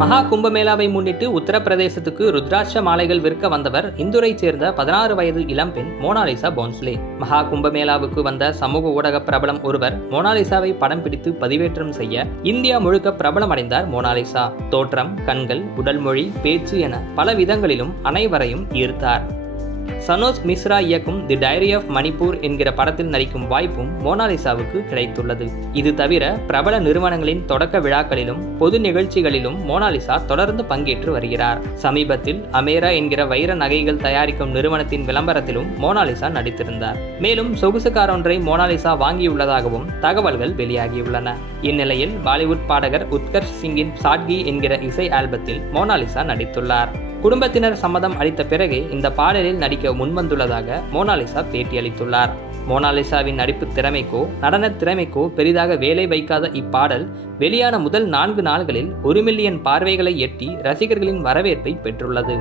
மகா கும்பமேளாவை முன்னிட்டு உத்தரப்பிரதேசத்துக்கு ருத்ராட்ச மாலைகள் விற்க வந்தவர் இந்தூரைச் சேர்ந்த 16 வயது இளம்பெண் மோனாலிசா போன்ஸ்லே. மகா கும்பமேளாவுக்கு வந்த சமூக ஊடக பிரபலம் ஒருவர் மோனாலிசாவை படம் பிடித்து பதிவேற்றம் செய்ய இந்தியா முழுக்க பிரபலமடைந்தார் மோனாலிசா. தோற்றம், கண்கள், உடல் மொழி, பேச்சு என பல விதங்களிலும் அனைவரையும் ஈர்த்தார். சனோஜ் மிஸ்ரா இயக்கும் தி டைரி ஆஃப் மணிப்பூர் என்கிற படத்தில் நடிக்கும் வாய்ப்பும் மோனாலிசாவுக்கு கிடைத்துள்ளது. இது தவிர பிரபல நிறுவனங்களின் தொடக்க விழாக்களிலும் பொது நிகழ்ச்சிகளிலும் மோனாலிசா தொடர்ந்து பங்கேற்று வருகிறார். சமீபத்தில் அமேரா என்கிற வைர நகைகள் தயாரிக்கும் நிறுவனத்தின் விளம்பரத்திலும் மோனாலிசா நடித்திருந்தார். மேலும் சொகுசு கார் ஒன்றை மோனாலிசா வாங்கியுள்ளதாகவும் தகவல்கள் வெளியாகியுள்ளன. இந்நிலையில் பாலிவுட் பாடகர் உத்கர்ஷ் சிங்கின் சாட்கி என்கிற இசை ஆல்பத்தில் மோனாலிசா நடித்துள்ளார். குடும்பத்தினர் சம்மதம் அளித்த பிறகே இந்த பாடலில் நடிக்க முன்வந்துள்ளதாக மோனாலிசா பேட்டியளித்துள்ளார். மோனாலிசாவின் நடிப்பு திறமைக்கோ நடன திறமைக்கோ பெரிதாக வேலை வைக்காத இப்பாடல் வெளியான முதல் 4 நாள்களில் 1 மில்லியன் பார்வைகளை எட்டி ரசிகர்களின் வரவேற்பை பெற்றுள்ளது.